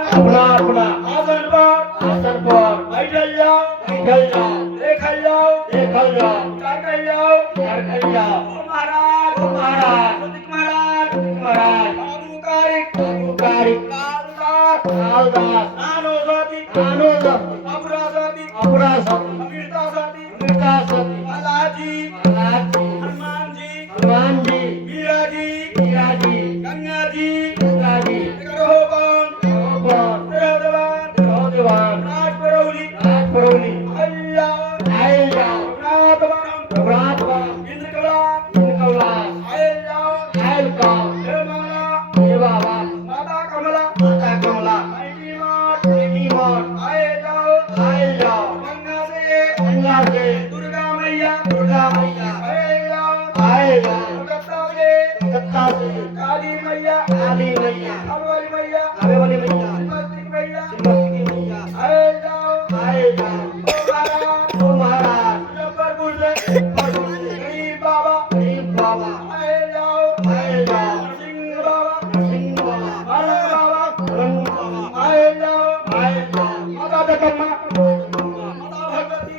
अपना अपना आसन पर बैठल जाओ देखल जाओ कर कर जाओ महाराज ओ महाराज महाराज महाराज बाबू कारिक अबुकारी कालदास कालदास नानोजाती आनंद अपराजाती अपरासती अमृताजाती अमृतासती अलाजी लाजी हनुमान जी हनुमान जी मीरा जी मीराजी गंगा जी गंगाजी करो कौन भगवान प्रहदवान भगवान राजपरौली राजपरौली अल्लाह आयल जाओ नाथवान रघुनाथवान इंद्रकलान कैलाश आयल जाओ आयल का हे माला हे बाबा माता कमला माता कमला आईटी मात नीमन आयल जाओ आयल जाओ गंगा से गंगा से दुर्गा मैया दुर्गा मैया आयल जाओ आयल जाओ कलकत्ता से कलकत्ता से काली मैया काली मैया अरवली मैया आवे वाली मैया मस्तिक मैया सिमस्ती की मैया आयल जाओ आयल जाओ ओ महाराज ओ महाराज मुजफ्फरपुर से भगवान से गरीब बाबा गरीब बाबा आयल जाओ आयल जाओ सिंह बाबा सिंह बाबा बाला बाबा रंग बाबा आयल जाओ आयल जाओ माता जगम्मा माता माता भगवती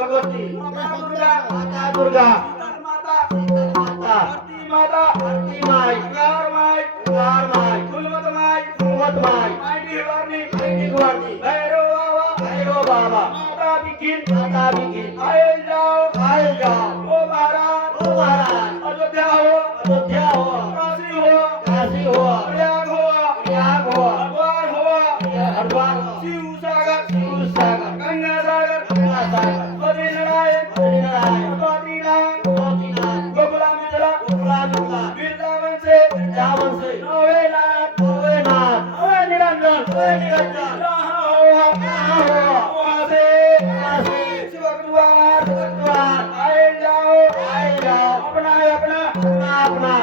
भगवती माता दुर्गा माता दुर्गा सीता माता सीता माता धरती माता धरती माई अंगार माई कुमार माई गुलमत माई कुमत माई माइटी वारनी माइटी गुवारनी भैरव बाबा भैरव बाबा माता बिकिन माता बिगिन आयल जाओ आयल जाओ ओ महाराज ओ महाराज अयोध्या हो अयोध्या हो काशी हो काशी हो प्रयाग हो प्रयाग हो हरिद्वार हो हरिद्वार हो शिव सागर शिव सागर गंगा सागर गंगा सागर बद्रीनारायण बद्रीनारायण बद्रीनाथ गोपीनाथ गोकुला मिथिला गोकुला मिथिला वृंदावन से वृंदावन से नवेनाथ भोलेनाथ नवे निरंजन नवे निरंजन जहाँ हो जहाँ हो वहाँ से वहाँ से शिवद्वार भगवान आए जाओ आयल जाओ अपना अपना अपना अपना